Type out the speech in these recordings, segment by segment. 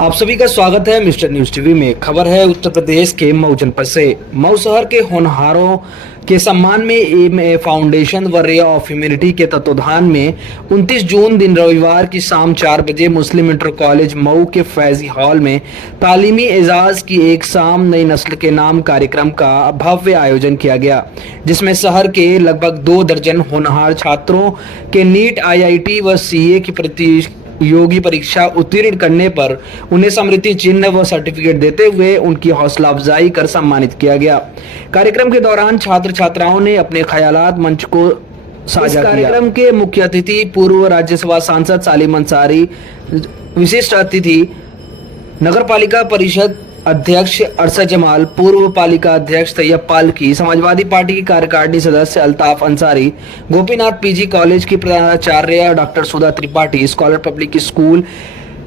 आप सभी का स्वागत है मिस्टर न्यूज टीवी में। खबर है उत्तर प्रदेश के मऊ जनपद से। मऊ शहर के होनहारों के सम्मान में एमए फाउंडेशन व रे ऑफ ह्यूमैनिटी के तत्वाधान में 29 जून दिन रविवार की शाम 4 बजे मुस्लिम इंटर कॉलेज मऊ के फैजी हॉल में तालीमी एजाज की एक शाम नई नस्ल के नाम कार्यक्रम का भव्य आयोजन किया गया, जिसमें शहर के लगभग 2 दर्जन होनहार छात्रों के नीट, आईआईटी व सीए की प्रतियोगी परीक्षा उत्तीर्ण करने पर उन्हें स्मृति चिन्ह व सर्टिफिकेट देते हुए उनकी हौसला अफजाई कर सम्मानित किया गया। कार्यक्रम के दौरान छात्र छात्राओं ने अपने ख्यालात मंच को साझा किया। कार्यक्रम के मुख्य अतिथि पूर्व राज्यसभा सांसद सालिम अंसारी, विशिष्ट अतिथि नगर पालिका परिषद अध्यक्ष अरशद जमाल, पूर्व पालिका अध्यक्ष तैयब पालकी, समाजवादी पार्टी की कार्यकारिणी सदस्य अल्ताफ अंसारी, गोपीनाथ पीजी कॉलेज की प्राचार्य doctor Sudha Tripathi, scholar public school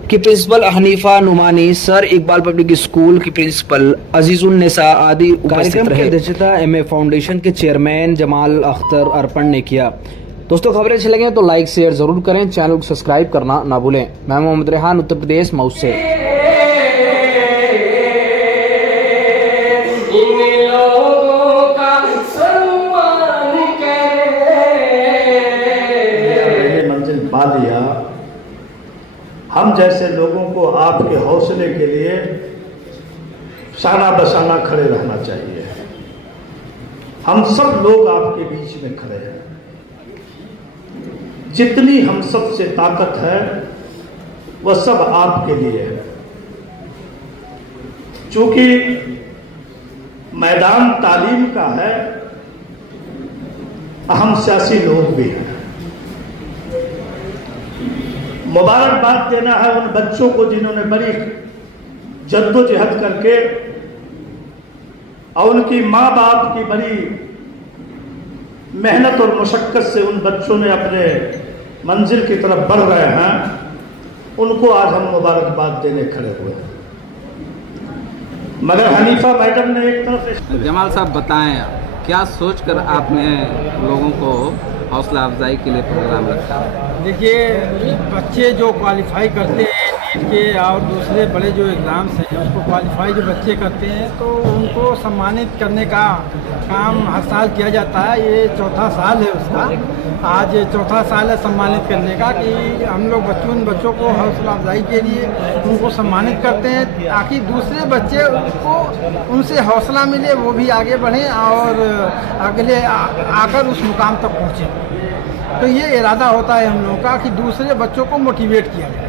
की principal Hanifa Numani, sir Iqbal public school की प्रिंसिपल अजीजुन्निसा आदि उपस्थित रहे। अध्यक्षता एमए फाउंडेशन के चेयरमैन जमाल अख्तर अर्पण ने किया। दोस्तों, खबरें अच्छी लगे तो लाइक शेयर जरूर करें, चैनल को सब्सक्राइब करना ना भूलें। मैं मोहम्मद रेहान, उत्तर प्रदेश, मऊ से। पा लिया। हम जैसे लोगों को आपके हौसले के लिए शाना बशाना खड़े रहना चाहिए। हम सब लोग आपके बीच में खड़े हैं। जितनी हम सब से ताकत है वह सब आपके लिए है। चूंकि मैदान तालीम का है, हम सियासी लोग भी हैं। मुबारकबाद देना है उन बच्चों को जिन्होंने बड़ी जद्दोजहद करके और उनकी माँ बाप की बड़ी मेहनत और मुशक्कत से उन बच्चों ने अपने मंजिल की तरफ बढ़ रहे हैं, उनको आज हम मुबारकबाद देने खड़े हुए हैं। मगर हनीफा मैडम ने एक तरफ। जमाल साहब बताएं, क्या सोचकर आपने लोगों को हौसला अफजाई के लिए प्रोग्राम रखा? देखिए, बच्चे जो क्वालिफाई करते हैं नीट के और दूसरे बड़े जो एग्ज़ाम्स हैं उसको क्वालिफाई जो बच्चे करते हैं तो उनको सम्मानित करने का काम हर साल किया जाता है। ये चौथा साल है उसका। आज चौथा साल है सम्मानित करने का कि हम लोग उन बच्चों को हौसला अफजाई के लिए उनको सम्मानित करते हैं ताकि दूसरे बच्चे को उनसे हौसला मिले, वो भी आगे बढ़ें और अगले आकर उस मुकाम तक पहुँचें। तो ये इरादा होता है हम लोगों का कि दूसरे बच्चों को मोटिवेट किया जाए।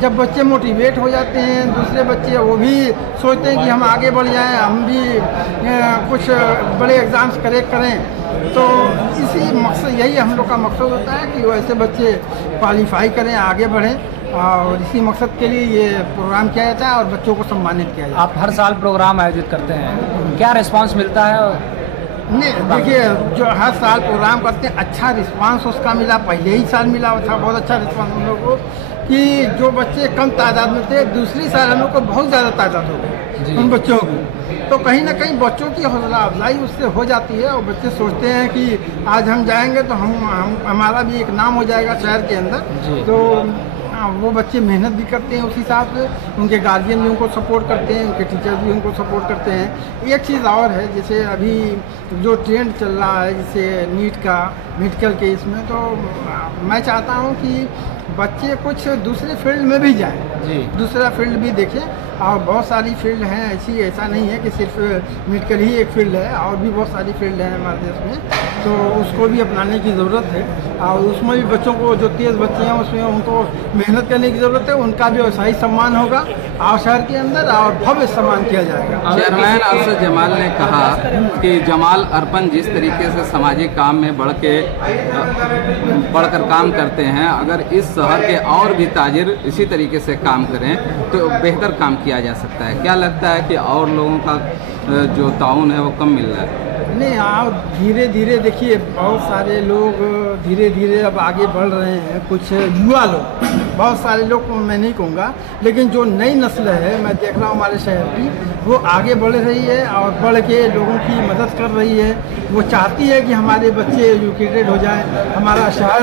जब बच्चे मोटिवेट हो जाते हैं, दूसरे बच्चे वो भी सोचते हैं कि हम आगे बढ़ जाएं, हम भी कुछ बड़े एग्ज़ाम्स करें। तो इसी मकसद, यही हम लोग का मकसद होता है कि वैसे बच्चे क्वालिफाई करें, आगे बढ़ें और इसी मकसद के लिए ये प्रोग्राम किया जाता है और बच्चों को सम्मानित किया जाता है। आप हर साल प्रोग्राम आयोजित करते हैं, क्या रिस्पांस मिलता है? नहीं, देखिए, जो हर साल प्रोग्राम करते हैं अच्छा रिस्पांस उसका मिला। पहले ही साल मिला था बहुत अच्छा रिस्पांस हम लोग को कि जो बच्चे कम तादाद में थे, दूसरी साल हम लोग को बहुत ज़्यादा तादाद हो गई उन बच्चों की। तो कहीं ना कहीं बच्चों की हौसला अफजाई उससे हो जाती है और बच्चे सोचते हैं कि आज हम जाएंगे तो हमारा भी एक नाम हो जाएगा शहर के अंदर। तो वो बच्चे मेहनत भी करते हैं उस हिसाब से, उनके गार्जियन भी उनको सपोर्ट करते हैं, उनके टीचर्स भी उनको सपोर्ट करते हैं। एक चीज़ और है, जैसे अभी जो ट्रेंड चल रहा है जैसे नीट का, मेडिकल के इसमें, तो मैं चाहता हूँ कि बच्चे कुछ दूसरे फील्ड में भी जाएं, दूसरा फील्ड भी देखें। और बहुत सारी फील्ड हैं ऐसी, ऐसा नहीं है कि सिर्फ मेडिकल ही एक फील्ड है, और भी बहुत सारी फील्ड हैं हमारे देश में, तो उसको भी अपनाने की ज़रूरत है। और उसमें भी बच्चों को, जो तेज़ बच्चे हैं उसमें उनको मेहनत करने की ज़रूरत है। उनका भी वैसा सम्मान होगा और शहर के अंदर और भव्य सम्मान किया जाएगा। चेयरमैन अरशद जमाल ने कहा कि जमाल अर्पण जिस तरीके से सामाजिक काम में बढ़कर काम करते हैं, अगर इस शहर के और भी ताजिर इसी तरीके से काम करें तो बेहतर काम किया जा सकता है। क्या लगता है कि और लोगों का जो ताउन है वो कम मिल रहा है? नहीं, आप धीरे धीरे देखिए, बहुत सारे लोग धीरे धीरे अब आगे बढ़ रहे हैं। कुछ युवा लोग, बहुत सारे लोग को मैं नहीं कहूँगा, लेकिन जो नई नस्ल है मैं देख रहा हूँ हमारे शहर की, वो आगे बढ़ रही है और बढ़ के लोगों की मदद कर रही है। वो चाहती है कि हमारे बच्चे एजुकेटेड हो जाएं, हमारा शहर,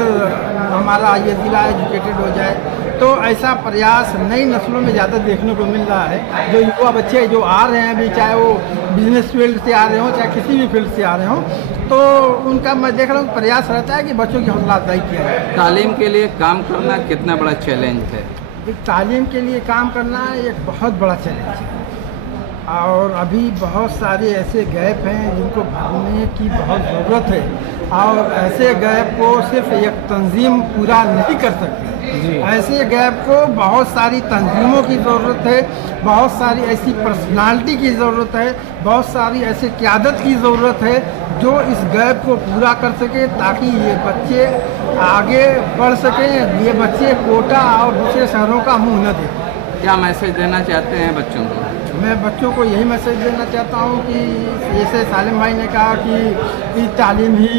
हमारा ये ज़िला एजुकेटेड हो जाए। तो ऐसा प्रयास नई नस्लों में ज़्यादा देखने को मिल रहा है। जो युवा बच्चे जो आ रहे हैं अभी, चाहे वो बिजनेस फील्ड से आ रहे हों, चाहे किसी भी फील्ड से आ रहे हों, तो उनका मैं देख रहा हूँ प्रयास रहता है कि बच्चों की हौसला अफजाई किया जाए। तालीम के लिए काम करना कितना बड़ा चैलेंज है? तालीम के लिए काम करना एक बहुत बड़ा चैलेंज है, और अभी बहुत सारे ऐसे गैप हैं जिनको भरने की बहुत ज़रूरत है, और ऐसे गैप को सिर्फ एक तंजीम पूरा नहीं कर सकती। ऐसे गैप को बहुत सारी तंजीमों की ज़रूरत है, बहुत सारी ऐसी पर्सनालिटी की ज़रूरत है, बहुत सारी ऐसी क़यादत की ज़रूरत है जो इस गैप को पूरा कर सके, ताकि ये बच्चे आगे बढ़ सकें, ये बच्चे कोटा और दूसरे शहरों का मुँह न देखें। क्या मैसेज देना चाहते हैं बच्चों को? मैं बच्चों को यही मैसेज देना चाहता हूँ कि जैसे सालिम भाई ने कहा कि तालीम ही,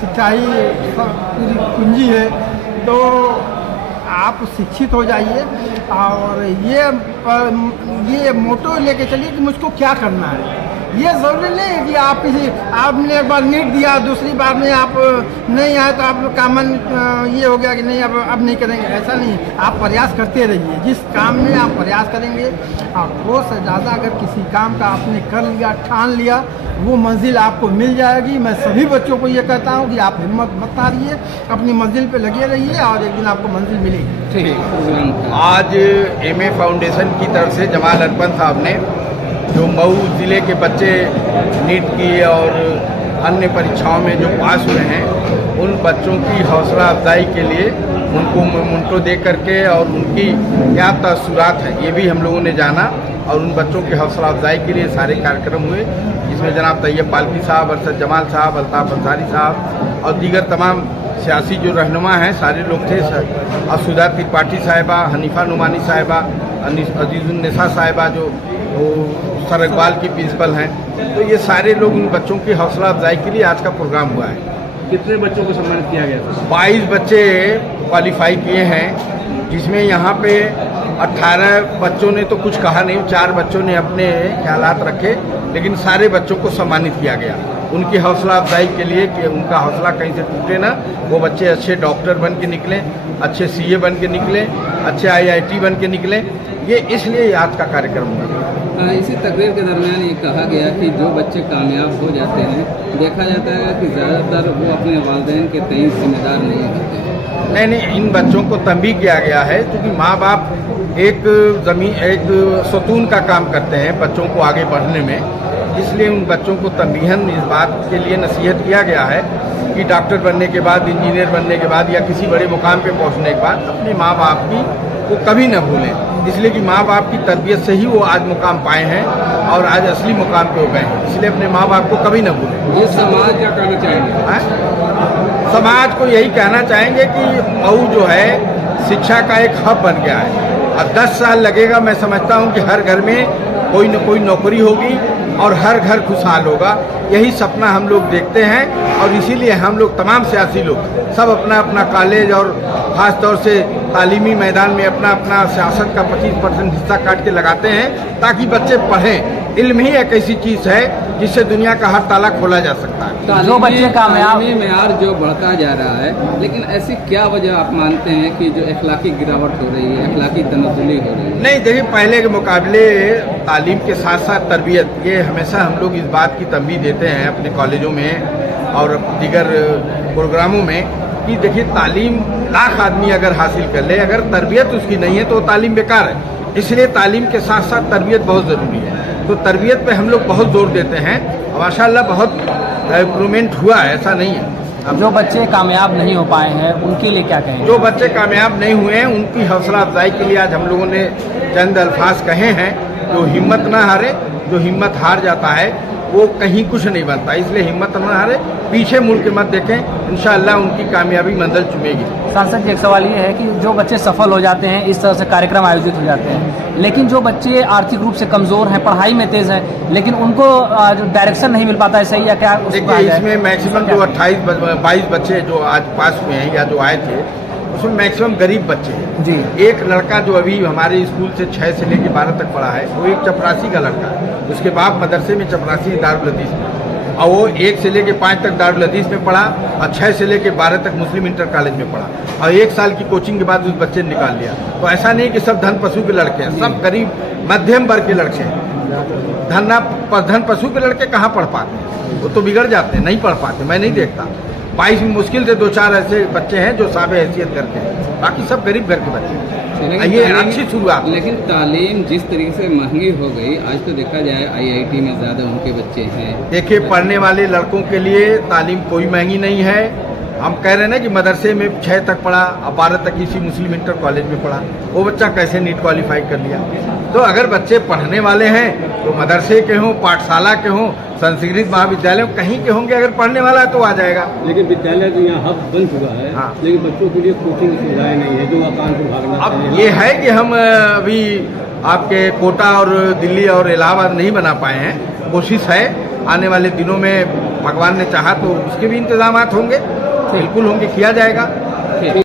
शिक्षा ही पूरी कुंजी है, तो आप शिक्षित हो जाइए और ये मोटो लेके चलिए कि मुझको क्या करना है। ये ज़रूरी नहीं है कि आपने एक बार नीट दिया, दूसरी बार में आप नहीं आए तो आप का मन ये हो गया कि नहीं अब नहीं करेंगे, ऐसा नहीं। आप प्रयास करते रहिए, जिस काम में आप प्रयास करेंगे, आप वो से ज़्यादा अगर किसी काम का आपने कर लिया, ठान लिया, वो मंजिल आपको मिल जाएगी। मैं सभी बच्चों को ये कहता हूँ कि आप हिम्मत मत हारिए, अपनी मंजिल पे लगे रहिए और एक दिन आपको मंजिल मिलेगी। ठीक। आज एमए फाउंडेशन की तरफ से जमाल अरपन साहब ने जो मऊ ज़िले के बच्चे नीट की और अन्य परीक्षाओं में जो पास हुए हैं, उन बच्चों की हौसला अफजाई के लिए उनको मुंटो दे करके और उनकी क्या तअस्सुरात हैं ये भी हम लोगों ने जाना, और उन बच्चों की हौसला अफजाई के लिए सारे कार्यक्रम हुए, जिसमें जनाब तैयब पालकी साहब, अरशद जमाल साहब, अल्ताफ़ अंसारी साहब और दीगर तमाम सियासी जो रहनुमा हैं सारे लोग थे, और सुधा त्रिपाठी साहिबा, हनीफा नुमानी साहिबा, अजीज़ुन्निसा साहिबा जो सर इकबाल की प्रिंसिपल हैं, तो ये सारे लोग उन बच्चों की हौसला अफजाई के लिए आज का प्रोग्राम हुआ है। कितने बच्चों को सम्मानित किया गया था? 22 बच्चे क्वालिफाई किए हैं, जिसमें यहाँ पे 18 बच्चों ने तो कुछ कहा नहीं, 4 बच्चों ने अपने ख्यालात रखे, लेकिन सारे बच्चों को सम्मानित किया गया उनकी हौसला अफजाई के लिए कि उनका हौसला कहीं से टूटे ना। वो बच्चे अच्छे डॉक्टर बन के निकलें, अच्छे सीए बन के निकलें, अच्छे आईआईटी बन के निकलें, ये इसलिए आज का कार्यक्रम हुआ। इसी तकरीर के दरमियान ये कहा गया कि जो बच्चे कामयाब हो जाते हैं, देखा जाता है कि ज़्यादातर वो अपने वालिदैन के तय जिम्मेदार नहीं होते। नहीं, इन बच्चों को तंबीह किया गया है, क्योंकि माँ बाप एक सतून का काम करते हैं बच्चों को आगे बढ़ने में, इसलिए उन बच्चों को तंबीहन इस बात के लिए नसीहत किया गया है कि डॉक्टर बनने के बाद, इंजीनियर बनने के बाद या किसी बड़े मुकाम पे पहुंचने के बाद अपने माँ बाप की वो कभी न भूलें, इसलिए कि माँ बाप की तरबियत से ही वो आज मुकाम पाए हैं और आज असली मुकाम पे हो गए हैं, इसलिए अपने माँ बाप को कभी न भूलें। ये समाज क्या कहना चाहेंगे? समाज को यही कहना चाहेंगे कि मऊ जो है शिक्षा का एक हब बन गया है, और 10 साल लगेगा, मैं समझता हूँ कि हर घर में कोई न कोई नौकरी होगी और हर घर खुशहाल होगा। यही सपना हम लोग देखते हैं, और इसीलिए हम लोग तमाम सियासी लोग सब अपना अपना कॉलेज और ख़ास तौर से तालीमी मैदान में अपना अपना सियासत का 25% हिस्सा काट के लगाते हैं, ताकि बच्चे पढ़ें। इल्म ही एक ऐसी चीज़ है जिससे दुनिया का हर ताला खोला जा सकता है। जो बच्चे कामयाब, मेयार जो बढ़ता जा रहा है, लेकिन ऐसी क्या वजह आप मानते हैं कि जो अखलाकी गिरावट हो रही है, अखलाकी तनज़ुली हो रही है? नहीं, देखिए, पहले के मुकाबले तालीम के साथ साथ तरबियत, ये हमेशा हम लोग इस बात की तंबीह देते हैं अपने कॉलेजों में और दीगर प्रोग्रामों में कि देखिए, तालीम लाख आदमी अगर हासिल कर ले, अगर तरबियत उसकी नहीं है तो तालीम बेकार है। इसलिए तालीम के साथ साथ तरबियत बहुत ज़रूरी है, तो तरबियत पे हम लोग बहुत जोर देते हैं, और माशाअल्लाह बहुत इम्प्रूवमेंट हुआ है, ऐसा नहीं है। अब जो बच्चे कामयाब नहीं हो पाए हैं उनके लिए क्या कहेंगे? जो बच्चे कामयाब नहीं हुए हैं उनकी हौसला अफजाई के लिए आज हम लोगों ने चंद अल्फाज कहे हैं, जो हिम्मत ना हारे, जो हिम्मत हार जाता है वो कहीं कुछ नहीं बनता, इसलिए हिम्मत न हारे, पीछे मुड़ के मत देखें, इंशाअल्लाह उनकी कामयाबी मंजिल चुमेगी। सांसद जी, एक सवाल ये है कि जो बच्चे सफल हो जाते हैं, इस तरह से कार्यक्रम आयोजित हो जाते हैं, लेकिन जो बच्चे आर्थिक रूप से कमज़ोर हैं, पढ़ाई में तेज़ हैं, लेकिन उनको जो डायरेक्शन नहीं मिल पाता है, सही या क्या? देखिए, इसमें मैक्सिमम जो 22 बच्चे जो आज पास हुए हैं या जो आए थे, उसमें मैक्सिमम गरीब बच्चे हैं जी। एक लड़का जो अभी हमारे स्कूल से 6 से लेकर 12 तक पढ़ा है, वो एक चपरासी का लड़का है, उसके बाप मदरसे में चपरासी दारुल हदीस में, और वो 1 से लेके 5 तक दारुल हदीस में पढ़ा और 6 से लेके 12 तक मुस्लिम इंटर कॉलेज में पढ़ा और 1 साल की कोचिंग के बाद उस बच्चे ने निकाल लिया। तो ऐसा नहीं कि सब धन पशु के लड़के हैं, सब गरीब मध्यम वर्ग के लड़के हैं। धन पशु के लड़के कहाँ पढ़ पाते हैं, वो तो बिगड़ जाते हैं, नहीं पढ़ पाते, मैं नहीं देखता। 22 में मुश्किल से 2-4 ऐसे बच्चे हैं जो साबे हैसियत करके हैं, बाकी सब गरीब घर के बच्चे हैं। ये अच्छी शुरुआत। लेकिन तालीम जिस तरीके से महंगी हो गई, आज तो देखा जाए IIT में ज़्यादा उनके बच्चे हैं। देखिए, पढ़ने वाले लड़कों के लिए तालीम कोई महंगी नहीं है। हम कह रहे हैं ना कि मदरसे में 6 तक पढ़ा और 12 तक किसी मुस्लिम इंटर कॉलेज में पढ़ा, वो बच्चा कैसे नीट क्वालिफाई कर लिया। तो अगर बच्चे पढ़ने वाले हैं तो मदरसे के हों, पाठशाला के हों, संस्कृत महाविद्यालय कहीं के होंगे, अगर पढ़ने वाला है तो आ जाएगा। लेकिन विद्यालय तो यहाँ हब बन चुका है। हाँ। लेकिन बच्चों के लिए कोचिंग सुविधाएं नहीं है जो कानपुर भागना। अब ये है कि हम अभी आपके कोटा और दिल्ली और इलाहाबाद नहीं बना पाए हैं, कोशिश है आने वाले दिनों में भगवान ने चाहा तो उसके भी इंतजामात होंगे, बिल्कुल होंगे, किया जाएगा।